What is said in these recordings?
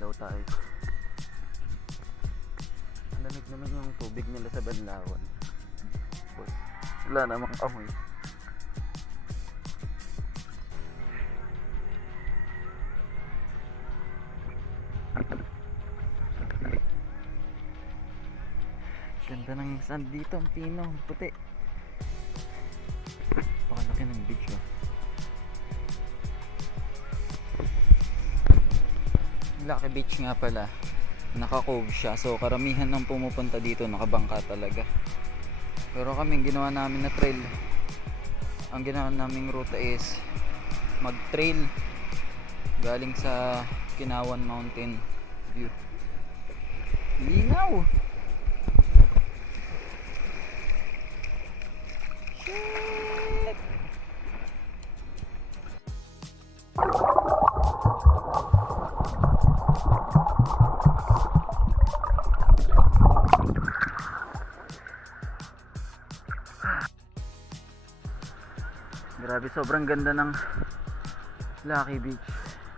daw tayo. Ang lamig naman yung tubig nila sa Banlawan. Tapos wala namang amoy. Ganda ng sand dito, ang pino, puti. Pakalaki ng beach oh. Lucky Beach nga pala, naka-cove siya, so karamihan ng pumupunta dito nakabangka talaga. Pero kami, ginawa namin na trail, ang ginawa naming ruta is mag-trail galing sa Kinawan Mountain View. Linaw! Shit! Grabe, sobrang ganda ng Lucky Beach.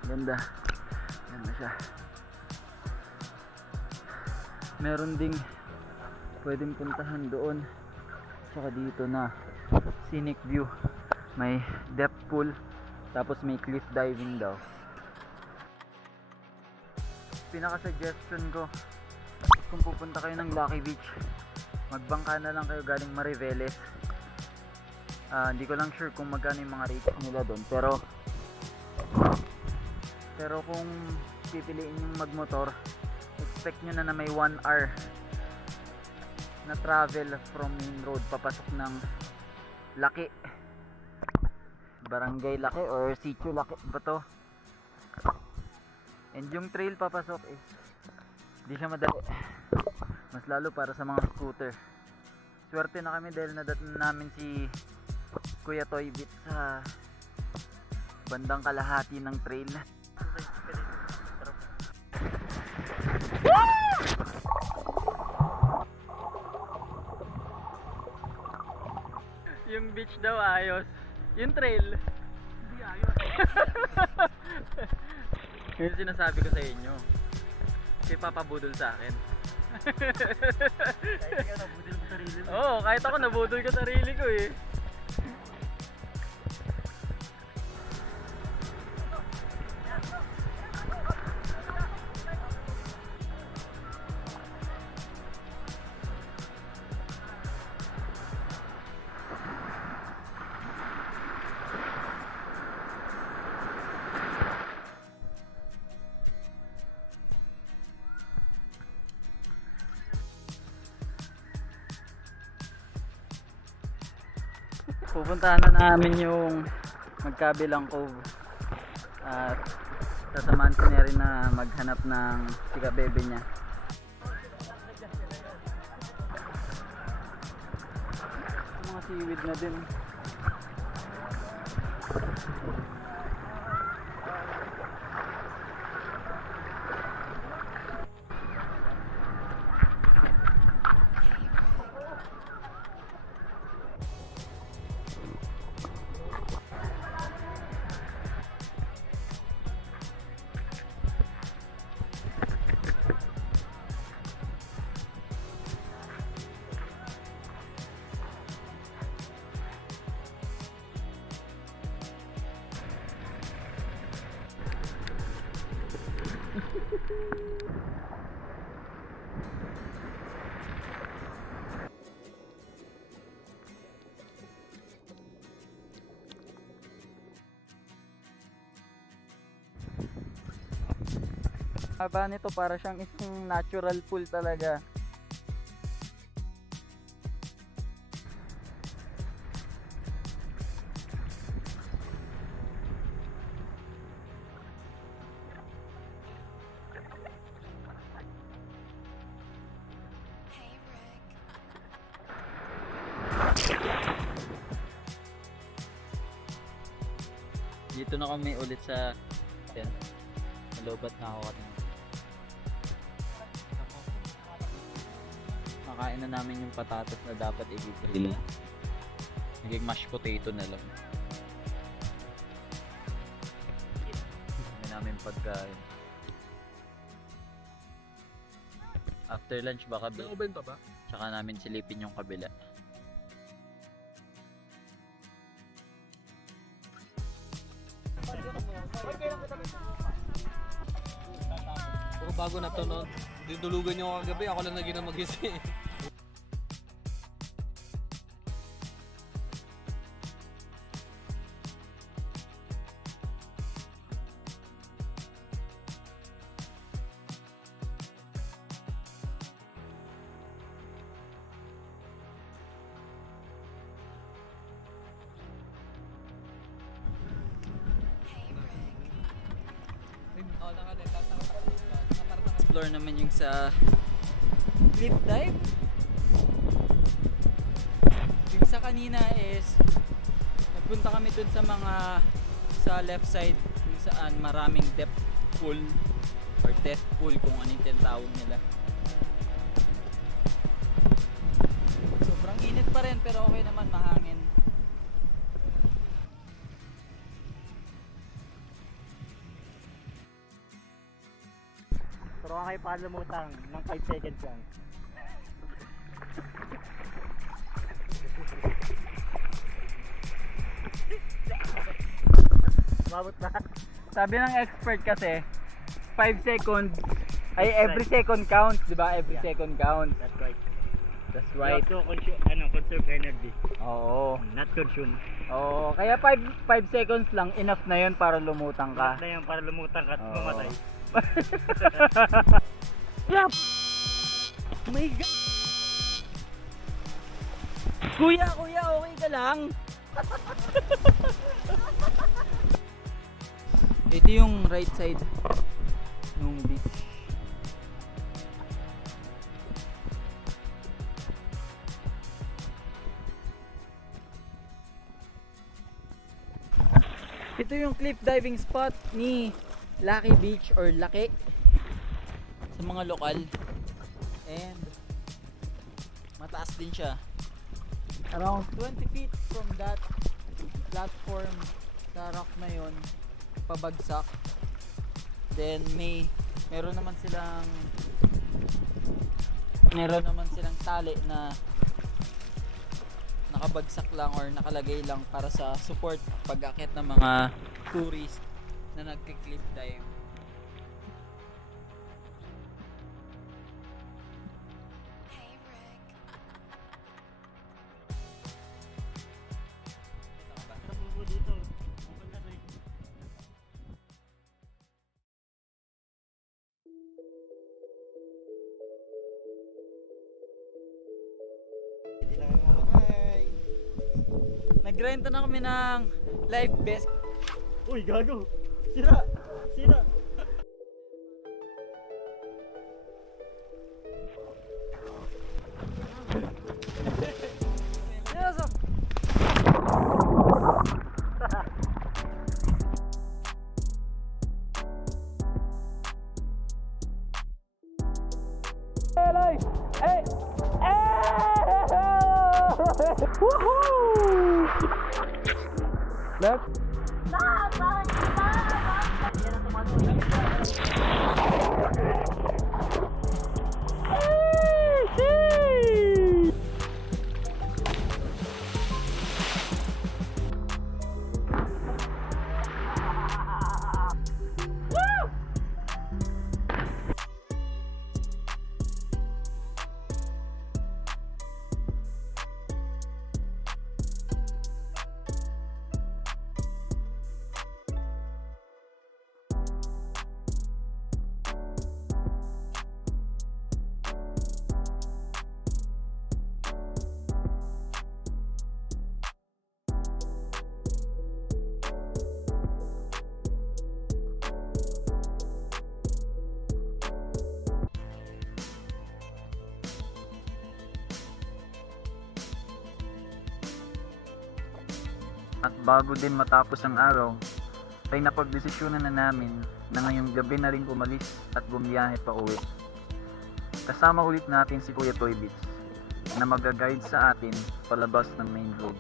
Ganda. Ganda siya. Meron ding pwedeng puntahan doon. Tsaka dito na scenic view. May depth pool. Tapos may cliff diving daw. Pinaka-suggestion ko, kung pupunta kayo ng Lucky Beach, magbangka na lang kayo galing Mariveles. Hindi ko lang sure kung magkano yung mga rates nila doon, pero kung pipiliin yung magmotor, expect nyo na may 1 hour na travel from main road papasok ng Laki, Barangay Laki or Sitio Laki ba to? And yung trail papasok is hindi siya madali, mas lalo para sa mga scooter. Swerte na kami dahil nadatnan namin si Kuya Toybit sa bandang kalahati ng trail. Yung beach daw ayos, yung trail hindi ayos. Yung sinasabi ko sa inyo, si Papa budol sa akin. Kahit ikaw nabudol mo sarili mo. Oo, kahit ako nabudol ko sarili ko eh. Pupuntahan na namin yung magkabilang cove at sasamahan ko niya rin na maghanap ng chika bebe niya. Mga seaweed na din. Haba nito, para siyang isang natural pool talaga. Dito na kami ulit sa lobat na ako kanina. Nakain na namin yung patatas na dapat i-grill. Naging mashed potato na lang. Hindi namin pagkain. After lunch baka May oven pa ba? tsaka namin silipin yung kabila. Puro bago na to, no? Didulugan nyo kagabi, ako lang naging na magising. Explore naman yung sa cliff dive. Yung sa kanina is nagpunta kami dun sa mga sa left side kung saan maraming depth pool or death pool kung ano yung tinatawag nila. Sobrang init pa rin pero okay naman, mahangin. Turuan kayo para lumutang ng 5 seconds lang. Mabot na. Sabi ng expert kasi 5 seconds ay every second counts, di ba? Every Yeah. second counts. That's right. That's You right. have to conserve energy, Oo. not consume. Oo, kaya 5 seconds lang enough na 'yon para lumutang ka. Lahat na yan para lumutang ka at Oo. mamatay. Yap. My God. Kuya, okay ka lang? Ito yung right side ng beach. Ito yung cliff diving spot ni Lucky Beach or Lucky sa mga lokal. And mataas din siya. Around 20 feet from that platform sa rock na yon pabagsak. Then meron naman silang tali na nakabagsak lang or nakalagay lang para sa support pag-akit ng mga tourist na nagki-cliff dive. Tapupo dito. Open na rin. Hindi na kayo mamakay. Nagrenta na kami ng life vest. Uy, gago! Sira! Sira! Yes, sir. Hey! Woohoo! Left. At bago din matapos ang araw, ay napagdesisyonan na namin na ngayong gabi na rin umalis at bumiyahe pa uwi. Kasama ulit natin si Kuya Toy Beats na mag-guide sa atin palabas ng main road.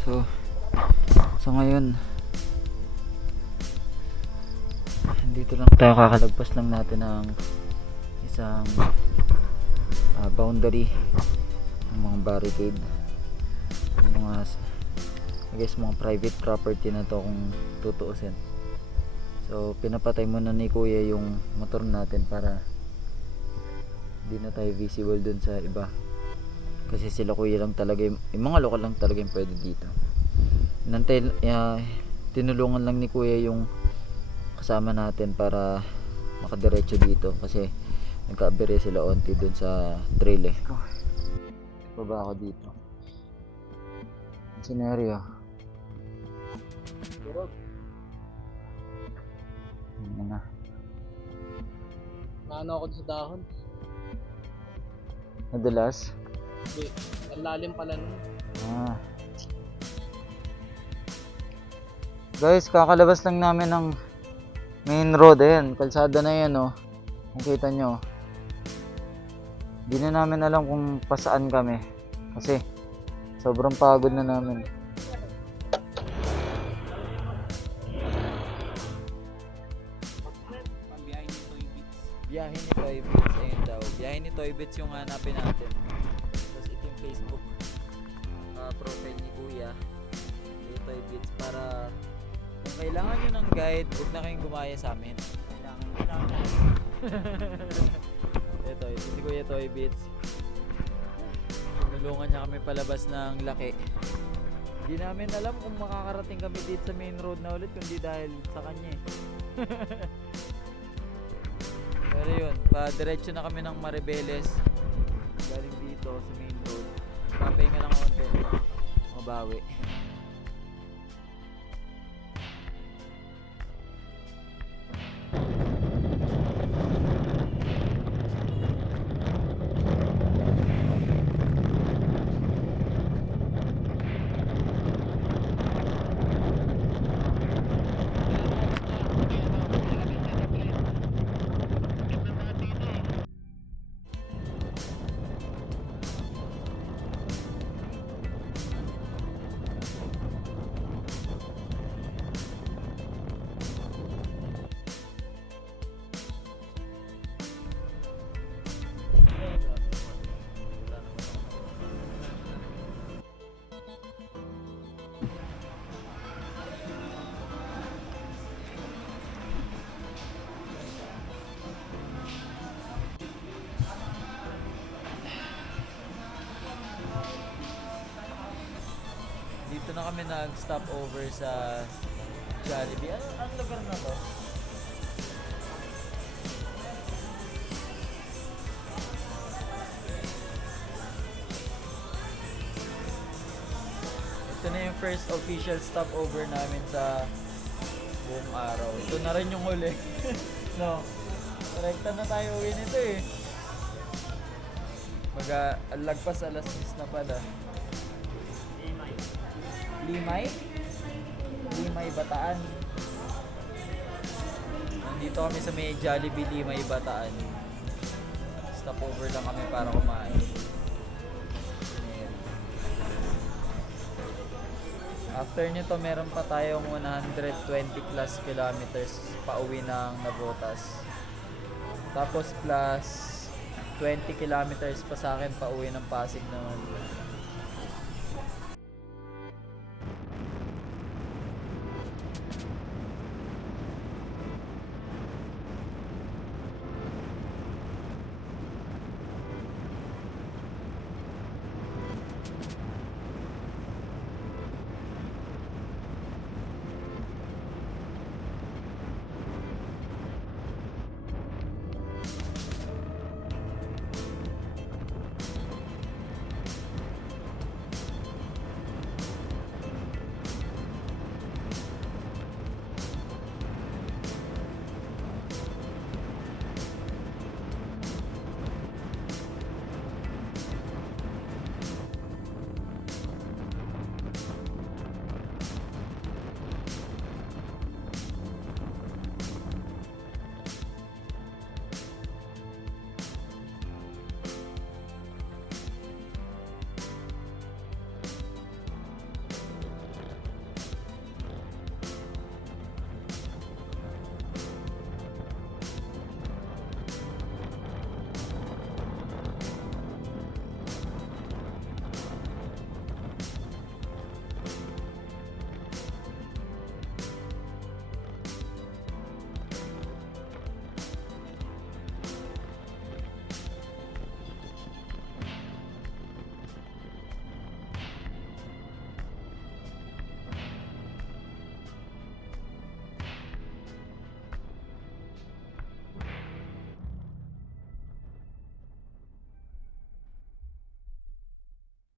So ngayon, dito lang tayo, kakalagpas lang natin ng isang boundary ng mga barricade, ng mga, I guess, mga private property na to kung tutuusin. So pinapatay muna ni kuya yung motor natin para hindi na tayo visible dun sa iba, kasi sila kuya lang talaga yung mga lokal lang talaga yung pwede dito. Tinulungan lang ni kuya yung kasama natin para makadiretso dito, kasi nagkaabere sila onti dun sa trail eh. Baba ako dito. Scenario. Ano na. Naano ako sa dahon. Nadulas? Hindi, ang lalim pala nun. Guys, kakalabas lang namin ng main road. Ayan, kalsada na yan, oh. Kung kita nyo. Hindi na namin alam kung pasaan kami, kasi sobrang pagod na namin. Pambiyahin ni Toy Beats. Biyahe ni Toy Bits, ayun daw. Biyahe ni Toy Bits yung hanapin natin. Tapos ito yung Facebook profile ni Kuya, yung Toy Bits, para kung kailangan nyo ng guide, huwag na kayong gumaya sa amin. Ito si Kuya Toy Bits. Tinulungan niya kami palabas ng laki. Hindi namin alam kung makakarating kami dito sa main road na ulit, kundi dahil sa kanya eh. Pero yun, diretso na kami ng Maribeles galing dito sa main road. Papahinga lang ako konti, mabawi. Dito na kami nag-stop over sa Jollibee. Anong lugar na to? Ito na yung first official stop over namin sa buong araw. Ito na rin yung huli. No? Direkta na tayo uwi nito eh. Lagpas alas 10 na pala. Limay, Bataan. Nandito kami sa may Jollibee, Limay, Bataan. Stop over lang kami para kumain. After nito, meron pa tayong 120 plus kilometers pa uwi ng Navotas. Tapos plus 20 kilometers pa sa akin pa uwi ng Pasig naman.